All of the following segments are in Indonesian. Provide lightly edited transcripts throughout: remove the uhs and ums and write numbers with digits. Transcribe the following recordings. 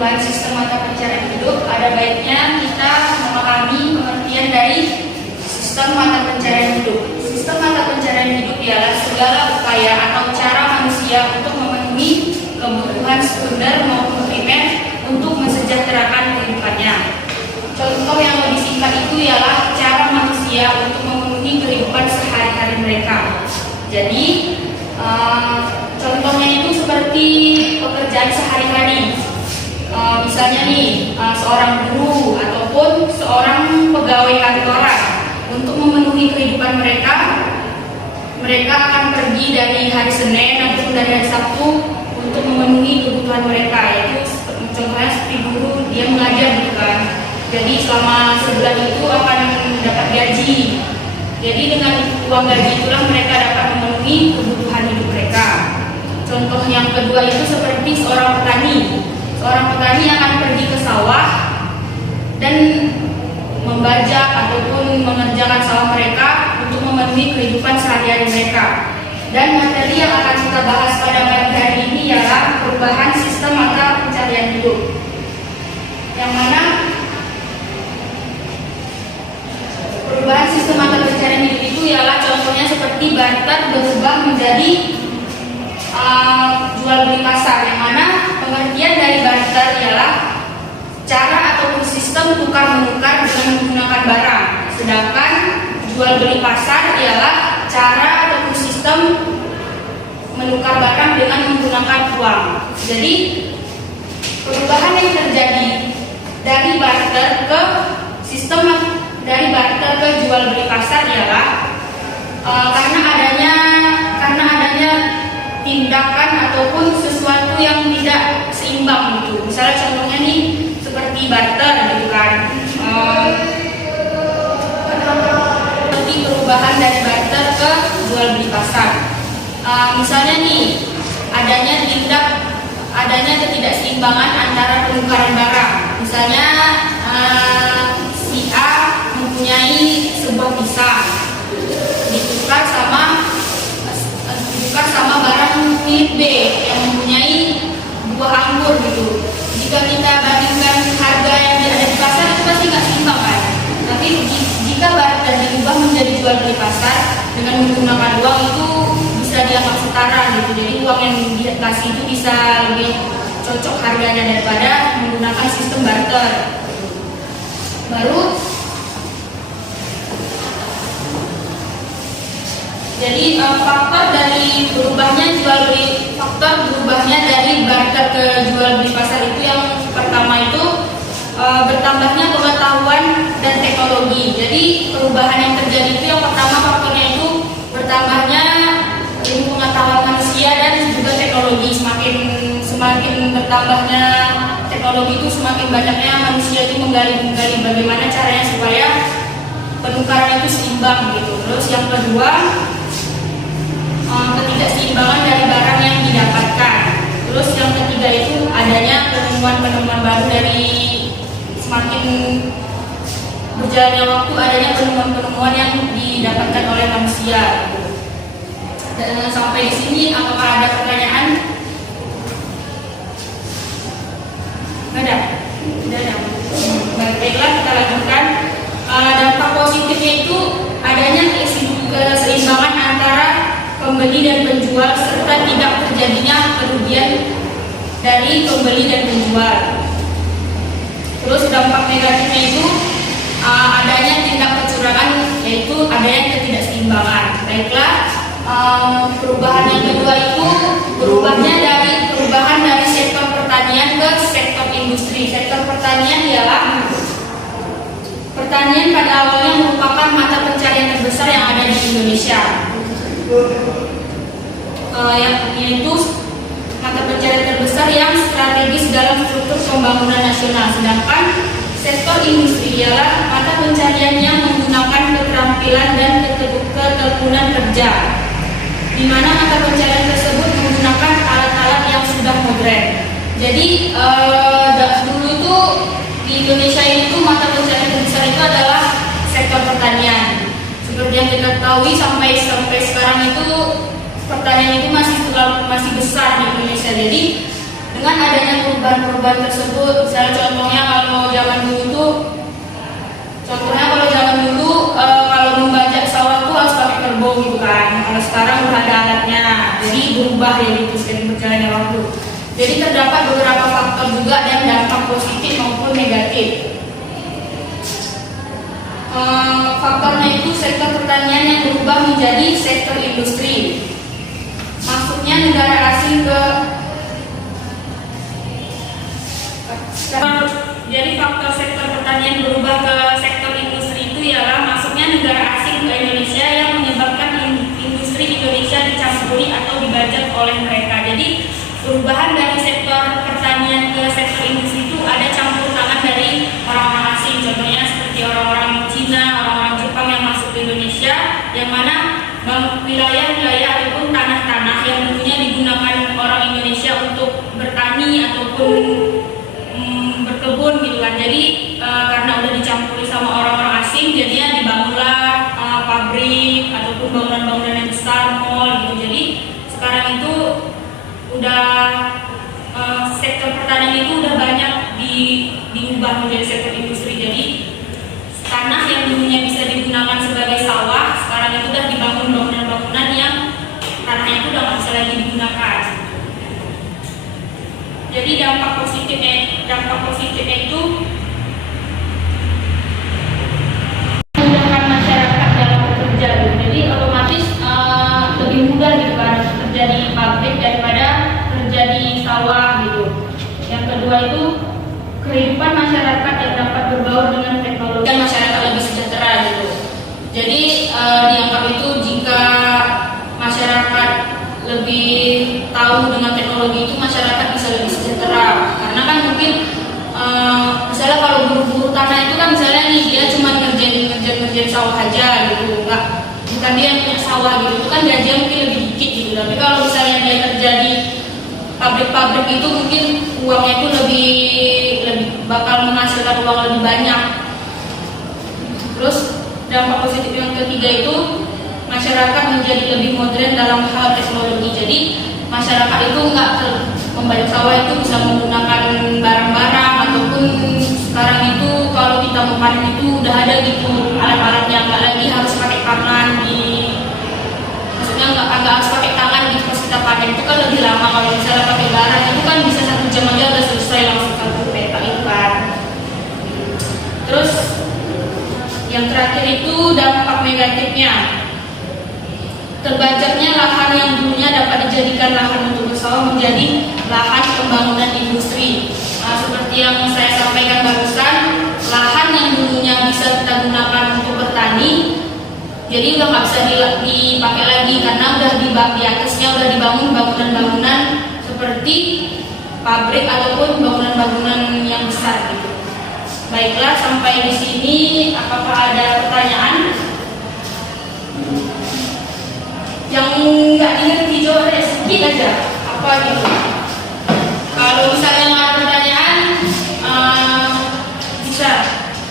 perubahan sistem mata pencarian hidup, ada baiknya kita memahami pengertian dari sistem mata pencarian hidup. Sistem mata pencarian hidup ialah segala upaya atau cara manusia untuk memenuhi kebutuhan sekunder maupun primer untuk mensejahterakan kehidupannya. Contoh yang lebih singkat itu ialah cara manusia untuk memenuhi kehidupan sehari-hari mereka. Jadi, contohnya itu seperti pekerjaan sehari-hari. Misalnya nih, seorang guru ataupun seorang pegawai kantoran. Untuk memenuhi kehidupan mereka akan pergi dari hari Senin ataupun dari hari Sabtu untuk memenuhi kebutuhan mereka. Yaitu contohnya seperti guru, dia mengajar gitu kan. Jadi selama sebulan itu akan dapat gaji. Jadi dengan uang gaji itulah mereka dapat memenuhi kebutuhan hidup mereka. Contoh yang kedua itu seperti seorang petani. Seorang petani akan pergi ke sawah dan membajak ataupun mengerjakan sawah mereka untuk memenuhi kehidupan sehari-hari mereka. Dan materi yang akan kita bahas pada pagi hari ini ialah perubahan sistem mata pencarian hidup. Yang mana perubahan sistem mata pencarian hidup itu ialah contohnya seperti barter berubah menjadi jual beli pasar, yang mana pengertian dari barter ialah cara ataupun sistem tukar menukar dengan menggunakan barang. Sedangkan jual beli pasar ialah cara ataupun sistem menukar barang dengan menggunakan uang. Jadi perubahan yang terjadi dari barter ke sistem dari barter ke jual beli pasar ialah karena adanya tindakan ataupun sesuatu yang tidak seimbang gitu. Misalnya contohnya nih seperti barter gitu kan. Seperti perubahan dari barter ke jual beli pasar. Misalnya nih adanya ketidakseimbangan antara penukaran barang. Misalnya si A mempunyai sebuah pisang ditukar sama barang milik B yang mempunyai buah anggur gitu. Jika kita bandingkan harga yang ada di pasar itu pasti nggak seimbang kan. Tapi jika barter diubah menjadi jual beli pasar dengan menggunakan uang itu bisa dianggap setara gitu. Jadi uang yang dikasih itu bisa lebih cocok harganya daripada menggunakan sistem barter. Jadi faktor berubahnya dari barter ke jual beli pasar itu yang pertama itu bertambahnya pengetahuan dan teknologi. Jadi perubahan yang terjadi itu yang pertama faktornya itu bertambahnya ilmu pengetahuan manusia dan juga teknologi. Semakin bertambahnya teknologi itu semakin banyaknya manusia itu menggali bagaimana caranya supaya penukaran itu seimbang gitu. Terus yang kedua, ketidakseimbangan dari barang yang didapatkan. Terus yang ketiga itu adanya penemuan baru dari semakin berjalannya waktu, adanya penemuan yang didapatkan oleh manusia. Dan sampai di sini apakah ada pertanyaan? Ada? Tidak ada. Baiklah, kita lanjutkan. Dampak positifnya itu adanya keseimbangan antara pembeli dan penjual serta tidak terjadinya kerugian dari pembeli dan penjual. Terus dampak negatifnya itu adanya tindak kecurangan, yaitu adanya ketidakseimbangan. Baiklah, perubahan yang kedua itu perubahan dari sektor pertanian ke sektor industri. Sektor pertanian ialah pertanian pada awalnya merupakan mata pencarian terbesar yang ada di Indonesia. Yaitu mata pencarian terbesar yang strategis dalam struktur pembangunan nasional. Sedangkan sektor industri ialah mata pencarian yang menggunakan keterampilan dan ketekunan kerja, di mana mata pencarian tersebut menggunakan alat-alat yang sudah modern. Jadi dulu itu di Indonesia itu mata pencarian terbesar itu adalah sektor pertanian. Seperti yang kita ketahui sampai sekarang itu pertanian itu masih besar di Indonesia. Jadi dengan adanya perubahan-perubahan tersebut, misalnya contohnya kalau zaman dulu kalau membajak sawah tuh harus pakai kerbau gitu kan. Kalau sekarang udah ada alatnya, jadi berubah ya gitu seiring berjalannya waktu. Jadi terdapat beberapa faktor juga dan dampak positif maupun negatif. Faktornya itu sektor pertanian yang berubah menjadi sektor industri. Masuknya negara asing ke jadi faktor sektor pertanian berubah ke sektor industri itu ialah masuknya negara asing ke Indonesia yang menyebabkan industri Indonesia dicampuri atau dibajak oleh mereka. Jadi perubahan dari sektor pertanian ke sektor industri itu ada campur tangan dari orang-orang asing. Contohnya seperti orang-orang Cina, orang-orang Jepang yang masuk ke Indonesia, yang mana wilayah-wilayah ataupun tanah-tanah yang dulunya digunakan orang Indonesia untuk bertani ataupun berkebun gitu kan. Jadi karena udah dicampuri sama orang-orang asing, jadinya dibangunlah pabrik ataupun bangunan-bangunan yang besar, mall gitu. Jadi sekarang itu udah sektor pertanian itu udah banyak diubah menjadi sektor industri. Jadi tanah yang dulunya bisa digunakan sebagai sawah, sekarang itu udah dibangun bangunan-bangunan yang tanahnya itu udah nggak bisa lagi digunakan. Jadi dampak positifnya itu memudahkan masyarakat dalam bekerja. Jadi otomatis lebih mudah gitu kan kerja di pabrik daripada kerja di sawah gitu. Yang kedua itu kehidupan masyarakat yang dapat berbaur dengan teknologi dan masyarakat lebih sejahtera gitu. Jadi dianggap itu jika masyarakat lebih tahu dengan teknologi itu, masyarakat bisa lebih sejahtera. Karena kan mungkin misalnya kalau buru-buru tanah itu kan misalnya nih dia cuma ngerjain sawah aja gitu, bukan dia yang punya sawah gitu, itu kan gajinya mungkin lebih dikit gitu. Tapi kalau misalnya dia kerja di pabrik-pabrik itu mungkin uangnya itu lebih bakal menghasilkan uang lebih banyak. Terus dampak positif yang ketiga itu masyarakat menjadi lebih modern dalam hal teknologi. Jadi masyarakat itu nggak membajak sawah itu bisa menggunakan barang-barang, ataupun sekarang itu kalau kita mau panen itu udah ada gitu alat-alatnya, nggak lagi harus pakai tangan maksudnya nggak harus pakai tangan gitu pas kita panen. Itu kan lebih lama. Kalau misalnya pakai barang itu kan bisa 1 jam aja udah selesai langsung satu petak itu kan. Terus yang terakhir itu dampak negatifnya, terbajaknya lahan yang dulunya dapat dijadikan lahan untuk bersawah menjadi lahan pembangunan industri. Seperti yang saya sampaikan barusan, lahan yang dulunya bisa kita gunakan untuk bertani, jadi udah nggak bisa dipakai lagi karena udah di atasnya udah dibangun bangunan-bangunan seperti pabrik ataupun bangunan-bangunan yang besar gitu. Baiklah, sampai di sini apakah ada pertanyaan? Yang nggak dimengerti jawabnya sedikit aja apa gitu. Kalau misalnya nggak ada pertanyaan, bisa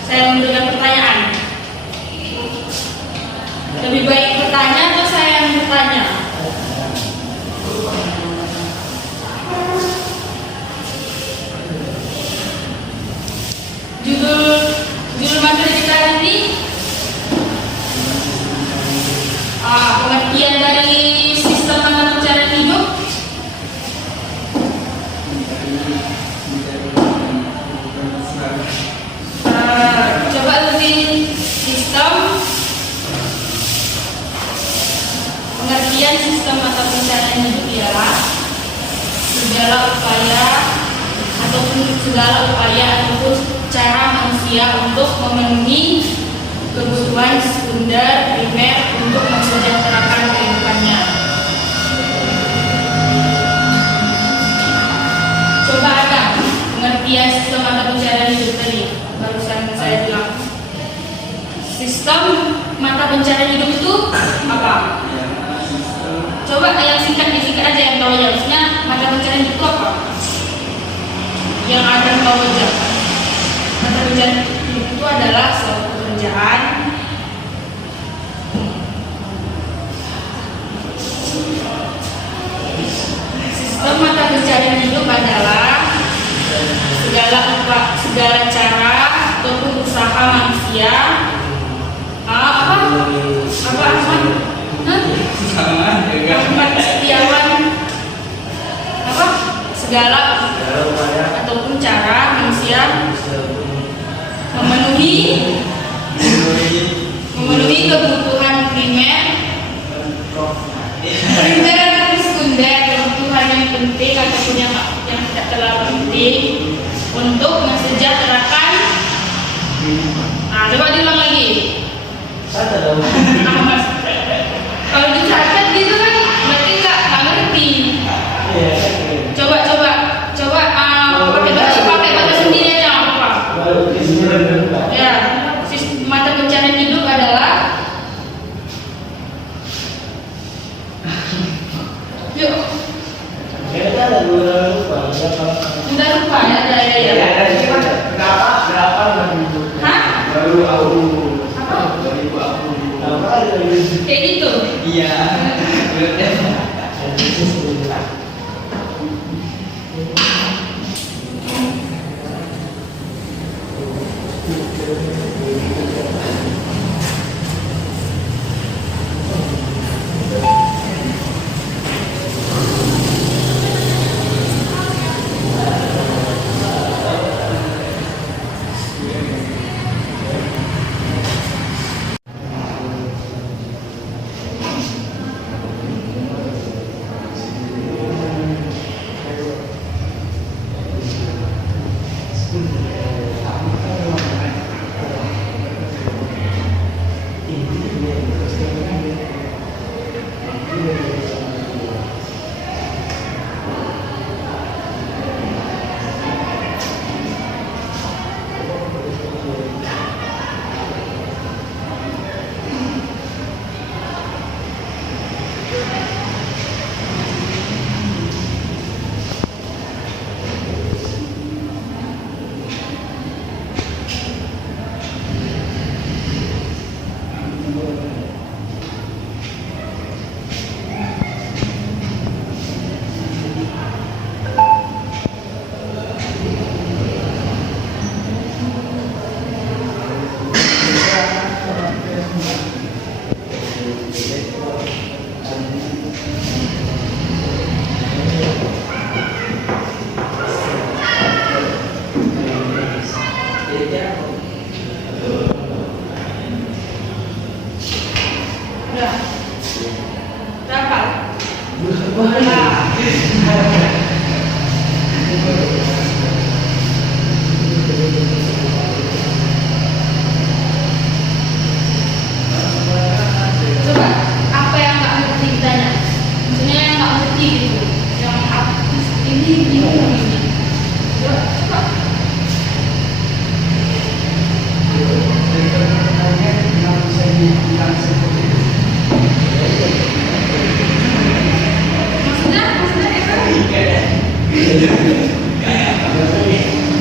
saya memberikan pertanyaan. Lebih baik bertanya atau saya yang bertanya? Judul materi kita nanti pengertian dari sistem mata pencarian hidup. Coba lebih sistem pengertian sistem mata pencarian hidup ialah segala upaya ataupun cara manusia untuk memenuhi kebutuhan sekunder primer untuk mensejahterakan kehidupannya. Coba ada pengertian sistem mata pencarian hidup tadi barusan saya bilang. Sistem mata pencarian hidup itu apa? Coba yang singkat aja yang tahu aja. Maksudnya mata pencarian hidup itu apa? Yang akan tahu aja. Mata pencarian hidup itu adalah suatu pekerjaan sistem mata pencarian hidup adalah segala cara ataupun usaha manusia Ahmad Setiawan segala ataupun cara manusia memenuhi kebutuhan primer dan sekunder, kebutuhan yang penting ataupun yang tidak terlalu penting untuk mensejahterakan. Coba diulang lagi. Kalau dicatat gitu kan berarti nggak ngerti. Coba pakai bahasa sendiri aja apa? Ya, mata pencarian hidup adalah. Yuk. Udah lupa ya. Hah? Kayak gitu? Iya.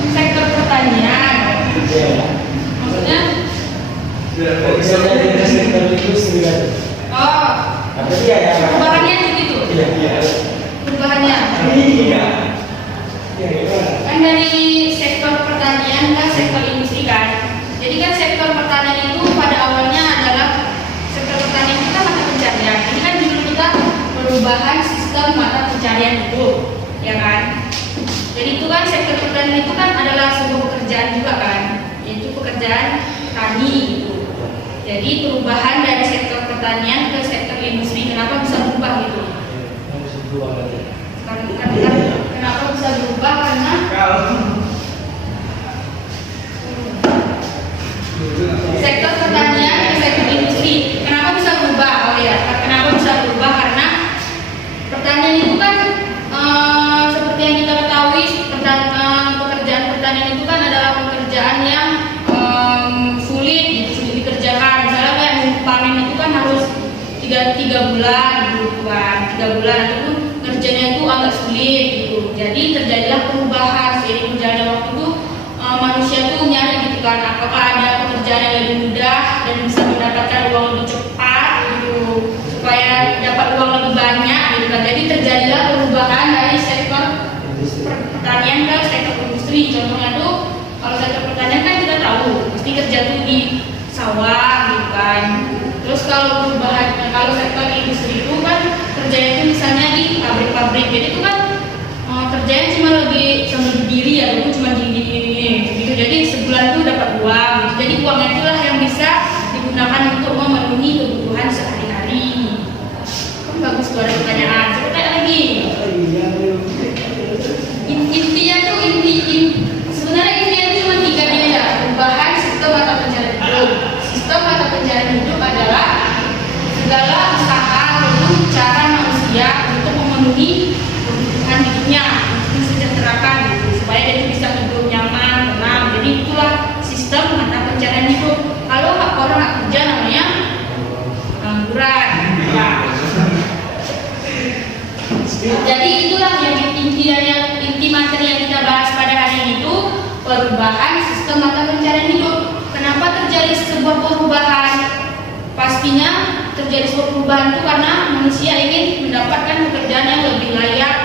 Sektor pertanian. Maksudnya? Oh. Perubahannya begitu. Perubahannya. Kan dari sektor pertanian ke sektor industri kan. Jadi kan sektor pertanian itu pada awalnya adalah sektor pertanian kita mata pencarian. Ini kan dulu kita perubahan sistem mata pencarian itu, ya kan? Jadi itu kan sektor pertanian itu kan adalah sebuah pekerjaan juga kan, yaitu pekerjaan tani gitu. Jadi perubahan dari sektor pertanian ke sektor industri, kenapa bisa berubah gitu? Kenapa bisa berubah? Karena sektor pertanian ke sektor industri. Kenapa bisa berubah? Oh ya, kenapa bisa berubah? Karena pertanian itu kan seperti yang kita ketahui, pekerjaan pertanian itu kan adalah pekerjaan yang sulit, gitu, sulit dikerjakan. Misalnya kayak panen itu kan harus 3 bulan, gitu kan, 3 bulan ataupun kerjanya itu agak sulit, gitu. Jadi terjadilah perubahan. Jadi berjalannya waktu itu manusia tuh nyari gitu kan, apakah ada pekerjaan yang lebih mudah dan bisa mendapatkan uang lebih cepat, gitu, supaya dapat uang lebih banyak, gitu kan. Jadi terjadilah perubahan dari sektor pertanian ke sektor industri nih contohnya tuh kalau sektor pertanian kan kita tahu pasti kerja tuh di sawah gitu kan. Terus kalau perubahan, kalau sektor industri itu kan kerjanya itu misalnya di pabrik-pabrik, jadi itu kan kerjanya cuma lagi sambil berdiri ya, itu cuma gini gitu. Jadi sebulan tuh dapat uang gitu. Jadi uangnya itulah yang bisa digunakan untuk memenuhi kebutuhan sehari-hari. Kan bagus tuh ada pertanyaan. Coba tanya lagi. Intinya tuh sebenarnya intinya itu cuma tiga ya. Perubahan sistem mata pencarian hidup. Sistem mata pencarian hidup adalah segala usaha atau cara manusia untuk memenuhi kebutuhan hidupnya, mensejahterakan gitu, supaya dia bisa hidup nyaman, tenang. Jadi itulah sistem mata pencarian hidup. Kalau orang nggak kerja namanya pengangguran. Nah, jadi itulah yang inti materi yang kita bahas pada hari ini itu perubahan sistem mata pencarian hidup. Kenapa terjadi sebuah perubahan? Pastinya terjadi sebuah perubahan itu karena manusia ingin mendapatkan pekerjaan yang lebih layak,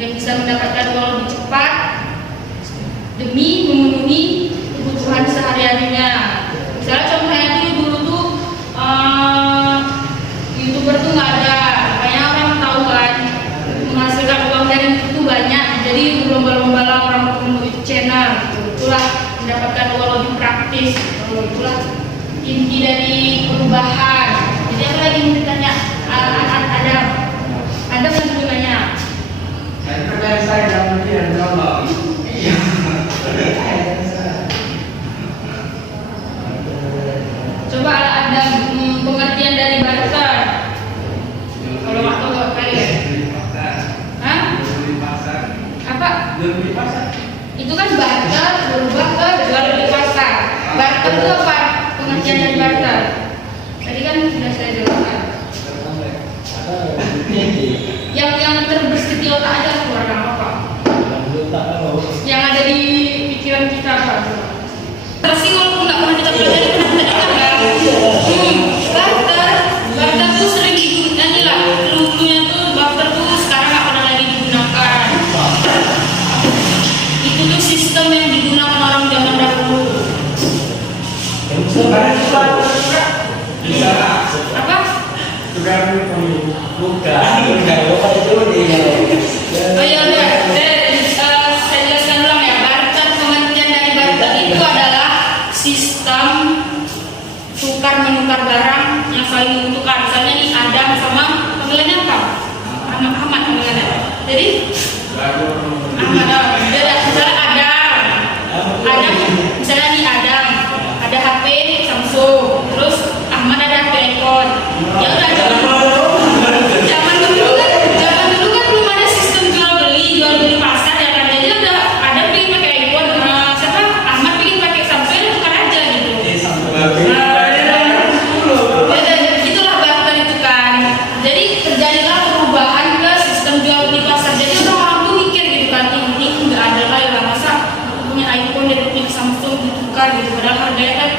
yang bisa mendapatkan uang lebih cepat demi memenuhi kebutuhan sehari-harinya. Misalnya contohnya itu dulu tuh YouTuber tuh nggak ada, banyak orang tahu kan menghasilkan uang dari itu banyak, jadi berlomba-lomba lah orang membuat channel gitu. Itulah mendapatkan uang lebih praktis. Itulah inti dari perubahan. Jadi apa lagi mau ditanya? Ada yang mau nanya? Pertanyaan saya dalam yang jawab. Coba ada pengertian dari barter. Kalau nggak tahu apa kalian? Hah? Apa? Itu kan barter berubah ke jual beli pasar. Barter itu apa? Pengertian dari barter. Tadi kan sudah saya jelaskan. Yang terbesit di otak aja keluar apa? Yang ada di pikiran kita apa? Terus sih walaupun nggak pernah kita pelajari barter tuh sering digunakan lah. Dulunya tuh barter tuh sekarang nggak pernah lagi digunakan. Itu tuh sistem yang digunakan orang zaman dahulu. Apa? Oh ya udah, saya jelaskan ulang ya. Barter, pengertian dari barter itu adalah sistem tukar menukar barang yang saling menentukan. Misalnya nih Adam sama panggilannya apa? Ahmad panggilannya. Jadi Ahmad, misalnya Adam, misalnya nih Adam ada HP Samsung, terus Ahmad ada HP iPhone. Ya udah zaman dulu kan belum ada sistem jual beli pasar ya kan. Jadi udah ada pengen pakai iPhone, siapa Ahmad pengen pakai Samsung, ya tukar aja gitu. Itulah barter itu kan. Jadi terjadilah perubahan ke sistem jual beli pasar. Jadi orang-orang tuh mikir gitu kan, ini nggak ada lagi lah, masa aku punya iPhone dan punya Samsung ditukar gitu. Padahal harganya kan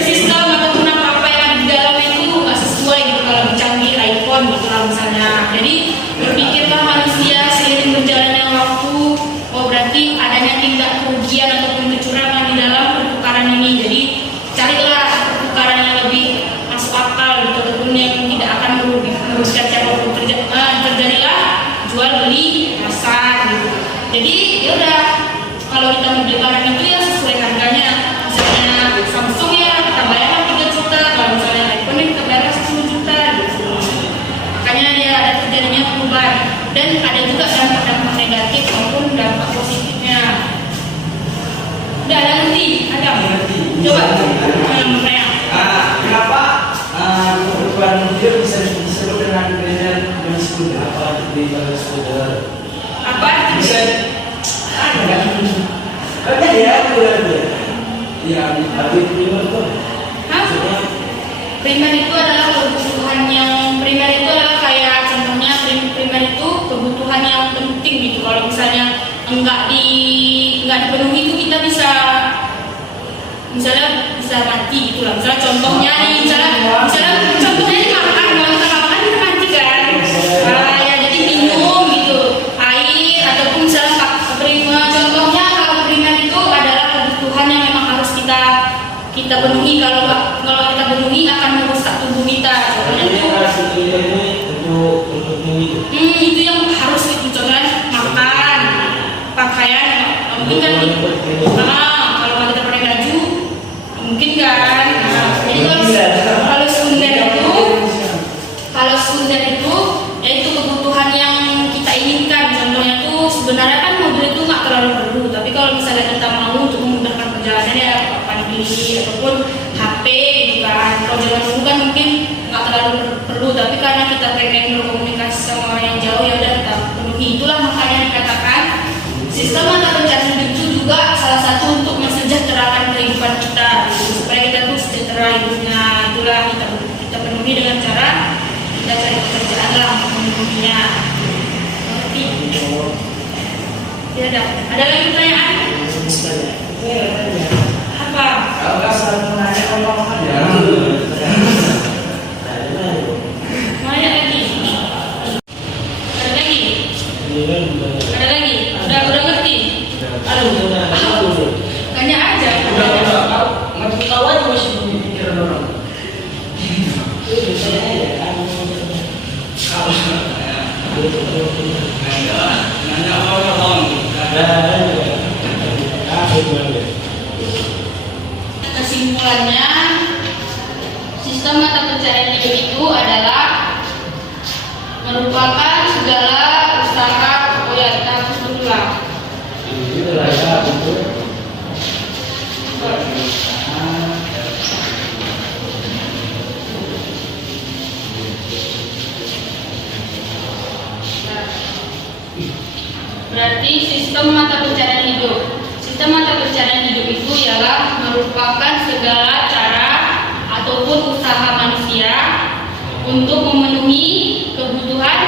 sistem ataupun apa yang ada di dalamnya itu nggak sesuai gitu kalau canggih iPhone gitu lah misalnya. Jadi berpikirlah manusia seiring berjalannya waktu, oh berarti adanya tindak kerugian ataupun kecurangan di dalam pertukaran ini. Jadi carilah pertukaran yang lebih masuk akal gitu, ataupun yang tidak akan merugikan siapapun. Terjadilah jual beli pasar gitu. Jadi ya udah, kalau kita membeli barang itu ya sesuai harganya. Misalnya Samsung ya kita bayar 3 juta, kalau misalnya iPhone kita bayar 10 juta gitu. Makanya dia ada terjadinya perubahan, dan ada juga dampak-dampak negatif maupun dampak positifnya. Udah ada ngerti? Ada? Coba bertanya. Kenapa perubahan hidup bisa disebut dengan milenial dan skuter? Apa di dalam skuter? Apa? Bisa ada ya, ya, tapi primer itu. Hah? Primer itu adalah kebutuhan yang primer itu adalah kayak contohnya primer itu kebutuhan yang penting gitu. Kalau misalnya enggak dipenuhi itu kita bisa mati gitu lah. Misalnya contohnya nih, misalnya contohnya ini makan, kalau kita makan kita mati kan. Ya jadi minum gitu, air Itu yang harus itu, contohnya makan, pakaian, mungkin kan kalau wanita pakai baju, mungkin kan. Jadi kalau sekunder itu yaitu kebutuhan yang kita inginkan. Contohnya itu sebenarnya kan mobil itu nggak terlalu perlu, tapi kalau misalnya kita mau untuk memudahkan perjalanan ya papan beli ataupun HP gitu kan. Kalau zaman dulu kan mungkin nggak terlalu perlu, tapi karena kita pengen berkomunikasi sama orang yang jauh ya udah kita penuhi. Itulah makanya dikatakan sistem mata pencarian hidup itu juga salah satu untuk mensejahterakan kehidupan kita, gitu. Supaya kita tuh sejahtera hidupnya. Itulah kita penuhi dengan cara kita cari pekerjaan lah untuk memenuhinya. Mengerti? Ya ada lagi pertanyaan? Apa? Kalau nggak salah menanya orang aja. Mana lagi? Ada lagi? Ada lagi? Udah ngerti? Tanya aja. Nggak tahu aja masih pikiran orang. Nanya orang. Kesimpulannya, sistem mata pencarian hidup itu adalah merupakan segala usaha kita harus berulang. Berarti sistem mata pencarian hidup. Sistem mata pencarian hidup itu ialah merupakan segala cara ataupun usaha manusia untuk memenuhi kebutuhan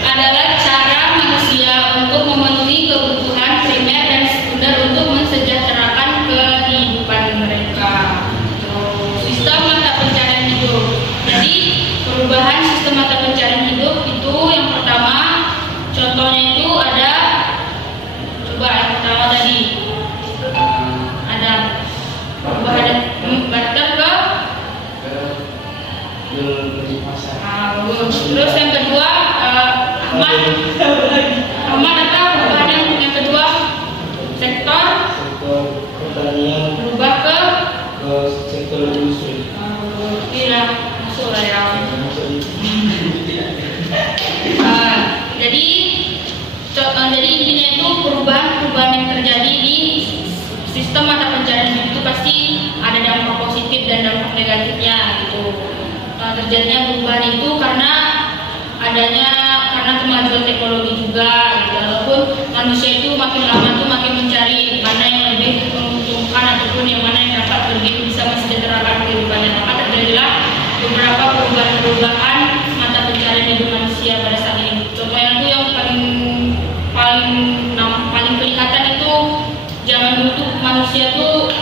adalah cara manusia untuk memenuhi kebutuhan primer dan sekunder untuk mensejahterakan kehidupan mereka. Sistem mata pencarian hidup. Jadi perubahan sistem mata pencarian hidup itu yang pertama, contohnya itu ada, coba yang pertama tadi ada perubahan barter ke bagus. Terus yang kedua Ahmad atau perubahan yang kedua sektor pertanian berubah ke sektor industri. Tidak masuk lah ya. Jadi intinya itu perubahan yang terjadi di sistem mata pencarian hidup itu pasti ada dampak positif dan dampak negatifnya gitu. Terjadinya perubahan itu karena kemajuan teknologi juga gitu. Walaupun manusia itu makin lama tuh makin mencari mana yang lebih menguntungkan ataupun yang mana yang dapat lebih bisa mensejahterakan kehidupannya, maka terjadilah beberapa perubahan mata pencarian hidup manusia pada saat ini. Contohnya itu yang paling kelihatan itu zaman dulu tuh manusia tuh,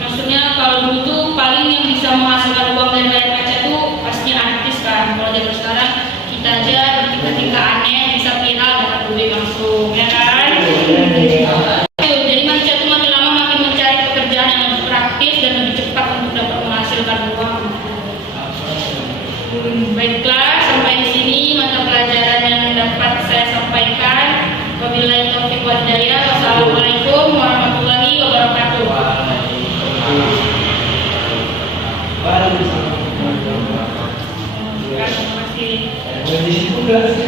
maksudnya kalau dulu tuh paling yang bisa menghasilkan uang dari bayar pajak tuh pastinya artis kan. Kalau zaman sekarang kita aja ketika aneh bisa viral dapat duit langsung, ya kan? Jadi manusia tuh makin lama makin mencari pekerjaan yang lebih praktis dan lebih cepat untuk dapat menghasilkan uang. Baiklah, sampai di sini mata pelajaran yang dapat saya sampaikan. Wabillahi taufiq wal hidayah. Wassalamualaikum warahmatullahi wabarakatuh. Terima kasih.